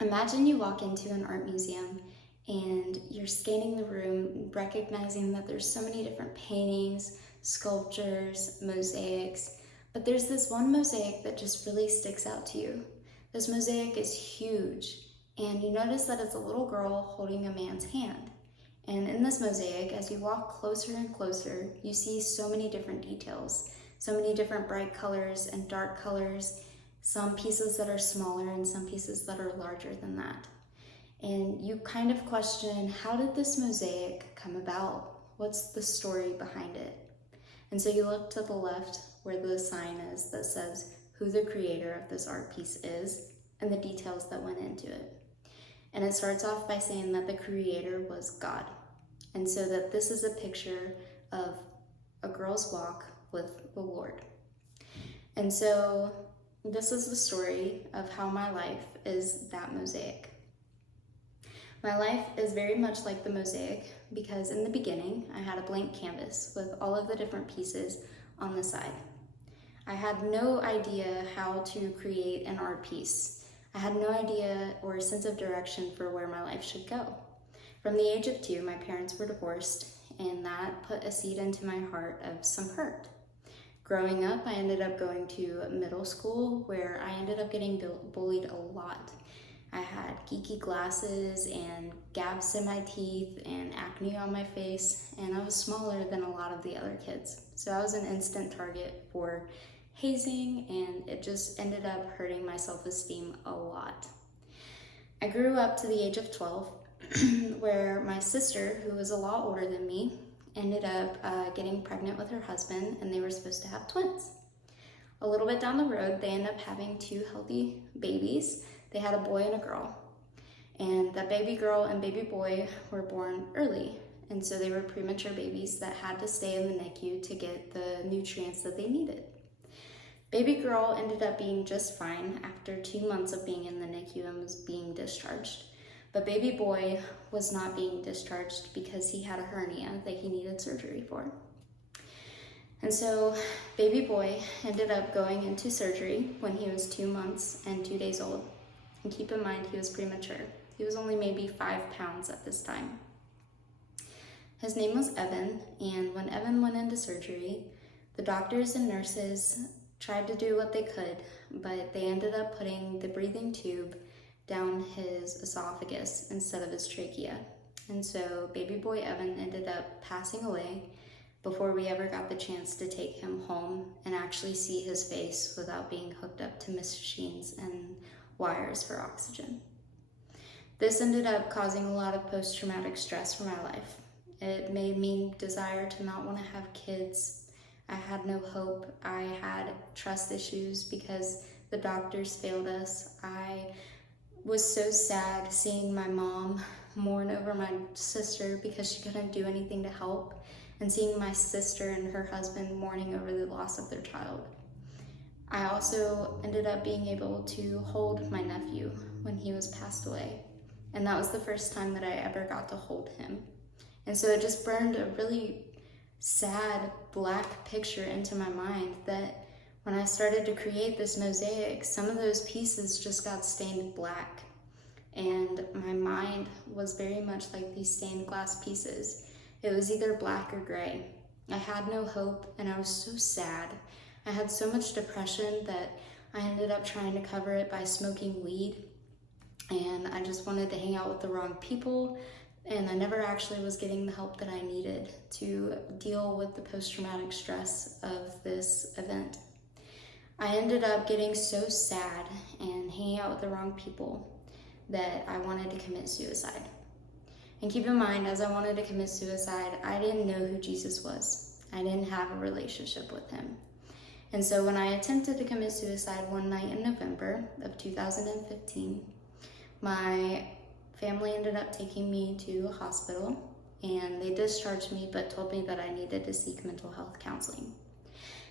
Imagine you walk into an art museum and you're scanning the room, recognizing that there's so many different paintings, sculptures, mosaics, but there's this one mosaic that just really sticks out to you. This mosaic is huge, and you notice that it's a little girl holding a man's hand. And in this mosaic, as you walk closer and closer, you see so many different details, so many different bright colors and dark colors, some pieces that are smaller and some pieces that are larger than that. And you kind of question, how did this mosaic come about? What's the story behind it? And so you look to the left where the sign is that says who the creator of this art piece is and the details that went into it. And it starts off by saying that the creator was God. And so that this is a picture of a girl's walk with the Lord. And so this is the story of how my life is that mosaic. My life is very much like the mosaic because in the beginning, I had a blank canvas with all of the different pieces on the side. I had no idea how to create an art piece. I had no idea or a sense of direction for where my life should go. From the age of 2, my parents were divorced, and that put a seed into my heart of some hurt. Growing up, I ended up going to middle school where I ended up getting bullied a lot. I had geeky glasses and gaps in my teeth and acne on my face, and I was smaller than a lot of the other kids. So I was an instant target for hazing, and it just ended up hurting my self-esteem a lot. I grew up to the age of 12 where my sister, who was a lot older than me, ended up getting pregnant with her husband, and they were supposed to have twins. A little bit down the road, they ended up having 2 healthy babies. They had a boy and a girl. And that baby girl and baby boy were born early. And so they were premature babies that had to stay in the NICU to get the nutrients that they needed. Baby girl ended up being just fine after 2 months of being in the NICU and was being discharged. But baby boy was not being discharged because he had a hernia that he needed surgery for. And so baby boy ended up going into surgery when he was 2 months and 2 days old. And keep in mind, he was premature. He was only maybe 5 pounds at this time. His name was Evan, and when Evan went into surgery, the doctors and nurses tried to do what they could, but they ended up putting the breathing tube down his esophagus instead of his trachea. And so baby boy Evan ended up passing away before we ever got the chance to take him home and actually see his face without being hooked up to machines and wires for oxygen. This ended up causing a lot of post-traumatic stress for my life. It made me desire to not want to have kids. I had no hope. I had trust issues because the doctors failed us. I was so sad seeing my mom mourn over my sister because she couldn't do anything to help, and seeing my sister and her husband mourning over the loss of their child. I also ended up being able to hold my nephew when he was passed away, and that was the first time that I ever got to hold him. And so it just burned a really sad black picture into my mind that when I started to create this mosaic, some of those pieces just got stained black. And my mind was very much like these stained glass pieces. It was either black or gray. I had no hope, and I was so sad. I had so much depression that I ended up trying to cover it by smoking weed. And I just wanted to hang out with the wrong people. And I never actually was getting the help that I needed to deal with the post-traumatic stress of this event. I ended up getting so sad and hanging out with the wrong people that I wanted to commit suicide. And keep in mind, as I wanted to commit suicide, I didn't know who Jesus was. I didn't have a relationship with him. And so when I attempted to commit suicide one night in November of 2015, my family ended up taking me to a hospital, and they discharged me but told me that I needed to seek mental health counseling.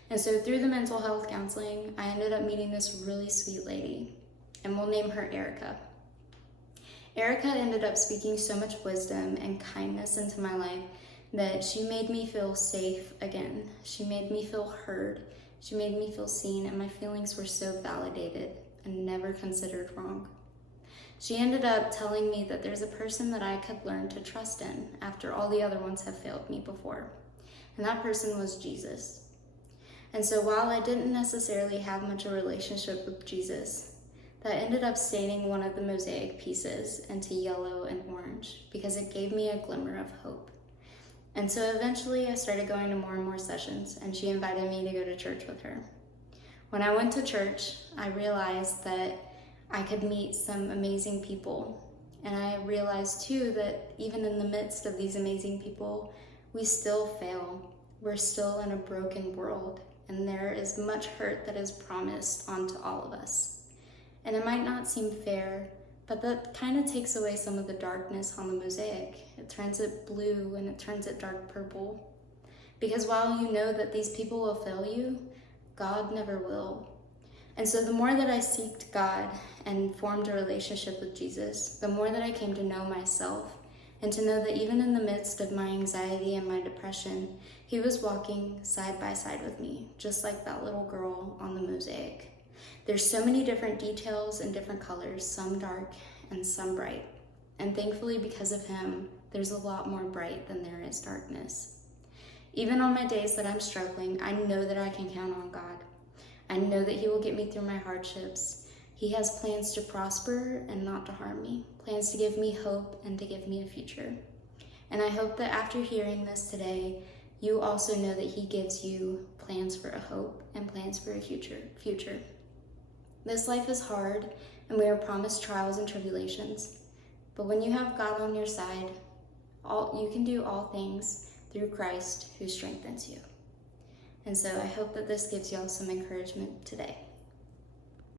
And so through the mental health counseling, I ended up meeting this really sweet lady, and we'll name her Erica. Erica ended up speaking so much wisdom and kindness into my life that she made me feel safe again. She made me feel heard. She made me feel seen, and my feelings were so validated and never considered wrong. She ended up telling me that there's a person that I could learn to trust in after all the other ones have failed me before. And that person was Jesus. And so while I didn't necessarily have much of a relationship with Jesus, that ended up staining one of the mosaic pieces into yellow and orange because it gave me a glimmer of hope. And so eventually I started going to more and more sessions, and she invited me to go to church with her. When I went to church, I realized that I could meet some amazing people. And I realized too that even in the midst of these amazing people, we still fail. We're still in a broken world, and there is much hurt that is promised onto all of us. And it might not seem fair, but that kind of takes away some of the darkness on the mosaic. It turns it blue and it turns it dark purple. Because while you know that these people will fail you, God never will. And so the more that I seeked God and formed a relationship with Jesus, the more that I came to know myself and to know that even in the midst of my anxiety and my depression, He was walking side by side with me, just like that little girl on the mosaic. There's so many different details and different colors, some dark and some bright. And thankfully, because of Him, there's a lot more bright than there is darkness. Even on my days that I'm struggling, I know that I can count on God. I know that He will get me through my hardships. He has plans to prosper and not to harm me, plans to give me hope and to give me a future. And I hope that after hearing this today, you also know that He gives you plans for a hope and plans for a future. This life is hard, and we are promised trials and tribulations. But when you have God on your side, you can do all things through Christ who strengthens you. And so I hope that this gives y'all some encouragement today.